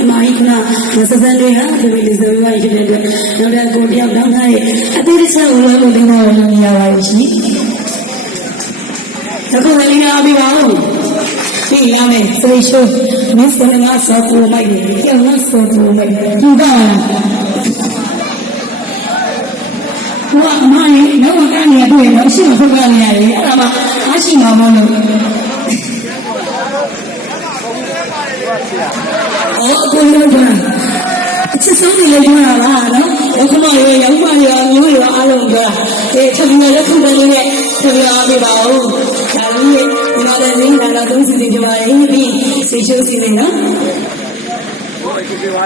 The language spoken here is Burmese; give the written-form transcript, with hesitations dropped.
အမကြီးကစစံတွေဟာဒီလိုဆိုရရှိတဲ့အတွက်နောက်တဲ့ကိုတယောက်တောင်းထားရဲ့အသေးတစ်ချက်ဦးလို့တင်တော့လို့ရပါရဲ့ရှင်အခုလည်းအားပေးပါဦးဒီရမယ်စရိရှိုးမင်းစနေငါစောကိုမိုက်တယ်ကျောင်းငါစောကိုမိုက်ဒီက我妈呢？那我干年对，我幸福干年的，那么俺幸福吗？哦，过年了，这手里也用了啦，我看到有妈有牛有阿龙的，对，特别那口袋里面特别阿贝包，家里你妈的人来了，东西的就嘛，一比谁休息的呢？我去给我。